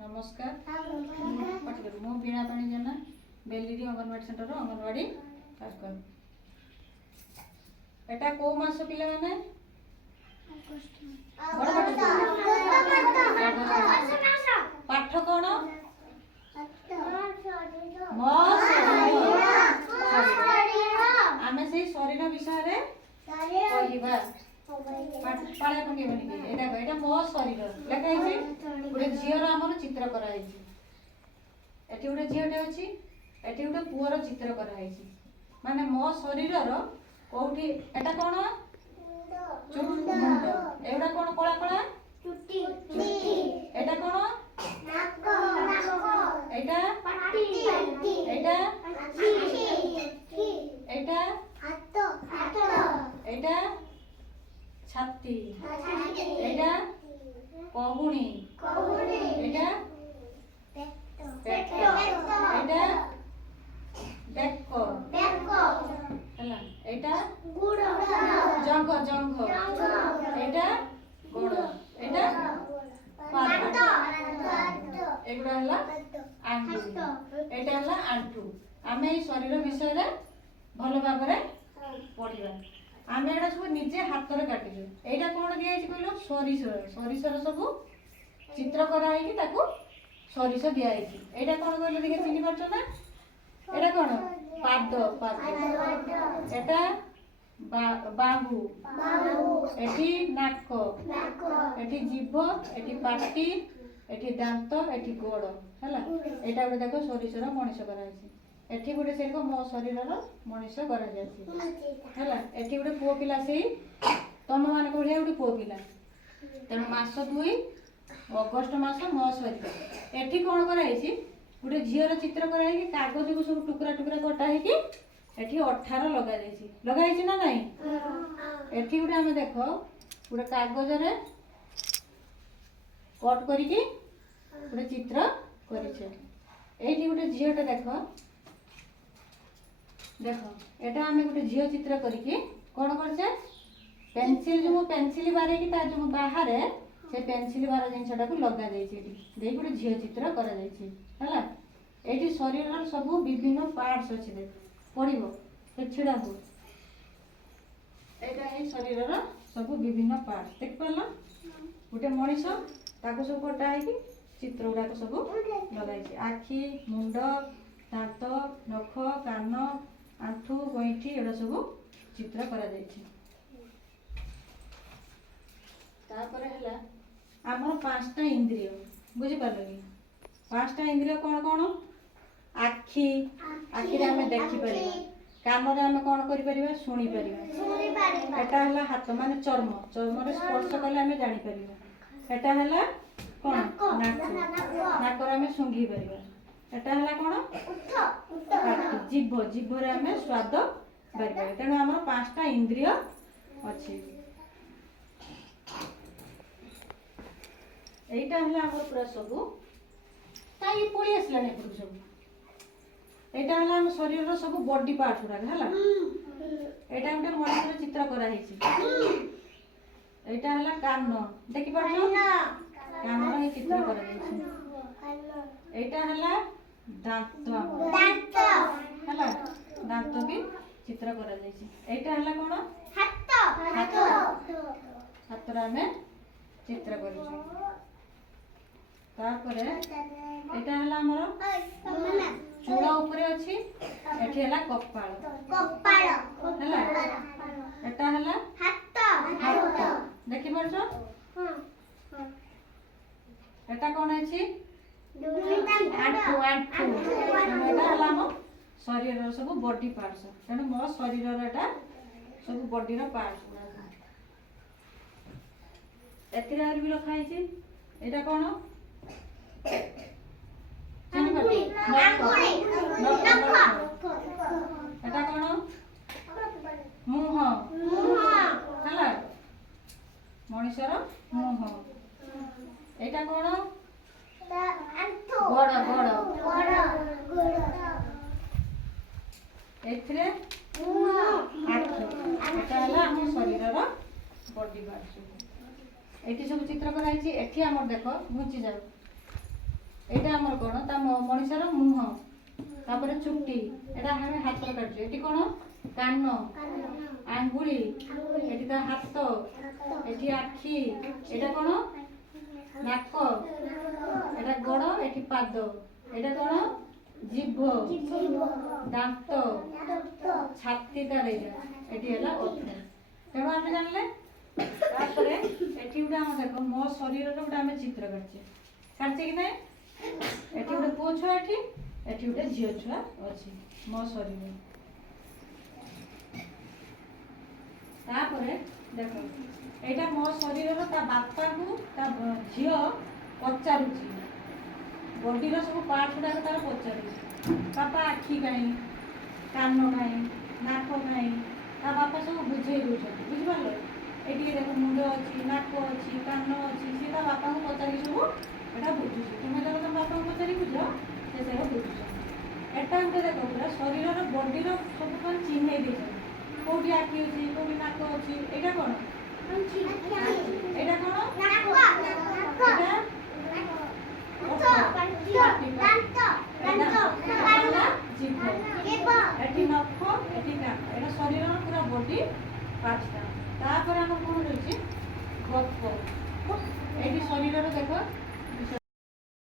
नमस्कार मु बीणा पाणी जेना बेलिरी अंगनवाड़ी सेंटर अंगनवाड़ी वर्कर। एटा को मास पिला माने पाठ कोन आमे से शरीर विषय रे कहिबा पाळा पकेबनी के एटा मो शरीर लेखा है गोटे झीर आमर चित्र कराई एटी गोटे झीटे अच्छी एटी गोटे पुअर चित्र कराई माने मो शरीर कोठी एटा कोन मुंड एटा कोन कला कला चुट्टी एटा कोन नाक एटा पाटी एटा एटा हाथ एटा छाती एटा कहुणी एटा पेट एटा बेक हला एटा गुड़ जंघ एटा गोड़ एटा पाद एगुडा हला आंठू एटा हला आंठू आमे ई शरीर विषय रे भलो भाबरे पढिबा आमे एटा सब निजे हाथ रे काटिलु एटा कोन दिया छि कहलो सरिसर सब चित्र करा है कि ताको सरिस दिया है एटा कोन कहलो देखि चिनि परछ ना एटा कोन पाद एटा बाहु एटी नाक एटी जीभ एटी पाटी एटी दांत एटी गोड़ हला एटा गोटे देखो सरिसर मनीष करा है एठी गोटे से मो शरीर मनीष करा जायछि हला एठी गोटे पुओ पिला से तम मान को गोटे पुओ पिला तेणु मास 2 अगस्त मास मो शरीर एठी कोन करा है गोटे झीर चित्र करा है कि कागज को सब टुकड़ा टुकड़ा कटा है कि एठी 18 लगा जायछि ना नहीं एठी गोटे हम देखो गोटे कागज रे कट करी कि गोटे चित्र करिछे एठी गोटे झीरटा देखो एटा हमें गोटे झील चित्र करके कौन करछे पेंसिल जो पेंसिल बारे की ता जो बाहर से पेंसिल बार जिनसटा को लगा जायछि एठी देई गोटे झील चित्र करा जायछि हला एठी शरीर रो सब विभिन्न पार्ट्स अछि दे पड़िबो से छिडा हो एटा हे शरीर रो सब विभिन्न पार्ट्स देख पड़ला गोटे मनीष ताको सब कटा है कि चित्र उडा को सब लगाइछि आखी मुंड दांत नख कान आंठू गईठी एड़ा सब चित्र करा जायछि तापर हला हमर पांचटा इंद्रिय बुझि पालो कि पांचटा इंद्रिय कोन कोन आखी रे हमें देखि परिबा कान रे हमें कोन करि परिबा सुनि परिबा एटा हला हाथ माने चर्म रे स्पर्श कले हमें जानि परिबा एटा हला कोन नाक रे हमें सुंघी परिबा एटा हला कोन जीभ रे हमें स्वाद बारिबा तेणु हमर पांचटा इंद्रिय अछि एटा हला हमर पूरा सब ताई पळी आसला नै पुरु सब एटा हला हम शरीर रो सब बॉडी पार्ट उरा हला एटा हमर मनुष्य चित्र करा हेछि एटा हला कान देखि परछो कान रो चित्र करा हेछि एटा हला दांत हला दांत भी चित्र करा जायछि एटा हला कोन हाथ रे हमें चित्र करिछु तापरे एटा हला हमर चूड़ा ऊपर अछि एठी हला कपाळ हला एटा हला हाथ देखि परछो एटा कोन अछि आंठू एटा हला हम शरीर सब बॉडी पार्ट्स तेणु मो शरीर एटा सब बॉडी रो पार्ट्स एतिरा भी लिखा है एटा कोन एटा कोन मुंह हला मनुष्यर मुंह एटा कोन गोड़ एथिरे एटा हला हम शरीर रो बॉडी पार्ट्स एठी सब चित्र कराई छी एठी हमर देखो घुंची जाऊ ଏଇଟା ଆମର କ'ଣ ତା ମଣିଷର ମୁହଁ, ତାପରେ ଚୁଟି, ଏଇଟା ଆମେ ହାତରେ କାଟୁଛୁ। ଏଠି କ'ଣ କାନ, ଆଙ୍ଗୁଳି, ଏଠି ତା ହାତ, ଏଠି ଆଖି, ଏଇଟା କ'ଣ ନାକ, ଏଇଟା ଗୋଡ଼, ଏଠି ପାଦ, ଏଇଟା କ'ଣ ଜିଭ, ଦାନ୍ତ, ଛାତି ତାର ଏଇଟା, ଏଠି ହେଲା ଓଠ। ତେଣୁ ଆମେ ଜାଣିଲେ। ତାପରେ ଏଠି ଗୋଟେ ଆମେ ଦେଖ ମୋ ଶରୀରର ଗୋଟେ ଆମେ ଚିତ୍ର କାଟିଛେ କି ନାଇଁ? ଏଠି ଗୋଟେ ପୁଅ ଛୁଆ, ଏଠି ଗୋଟେ ଝିଅ ଛୁଆ ଅଛି ମୋ ଶରୀର। ତାପରେ ଦେଖ ଏଇଟା ମୋ ଶରୀରର ତା ବାପାକୁ ତା ଝିଅ ପଚାରୁଛି, ବଡିର ସବୁ ପାର୍ଟ ଗୁଡାକ ତାର ପଚାରୁଛି। ବାପା ଆଖି କାହିଁ, କାନ କାହିଁ, ନାକ କାହିଁ, ତା ବାପା ସବୁ ବୁଝେଇ ଦଉଛନ୍ତି। ବୁଝିପାରିଲ? ଏଠିକି ଦେଖ ମୁଣ୍ଡ ଅଛି, ନାକ ଅଛି, କାନ ଅଛି, ସେ ତା ବାପାଙ୍କୁ ପଚାରିକି ସବୁ ଏଟା ବୁଝୁଛି। ତୁମେ ଯେତେବେଳେ ତମ ବାପାଙ୍କୁ ପଚାରି ବୁଝ, ସେ ସେଟା ବୁଝୁଛ। ଏଟା ଗୋଟେ ଦେଖ ପୁରା ଶରୀରର ବଡିର ସବୁ କ'ଣ ଚିହ୍ନେଇ ଦେଇଛନ୍ତି। କୋଉଠି ଆଖି ଅଛି, କୋଉଠି ନାକ ଅଛି, ଏଇଟା କ'ଣ? ଏଇଟା କ'ଣ? ଏଠି ନଖ, ଏଠି କାନ, ଏଇଟା ଶରୀରର ପୁରା ବଡି ପାର୍ଟଟା। ତାପରେ ଆମର କ'ଣ ରହୁଛି ଗପ। ଏଠି ଶରୀରର ଦେଖ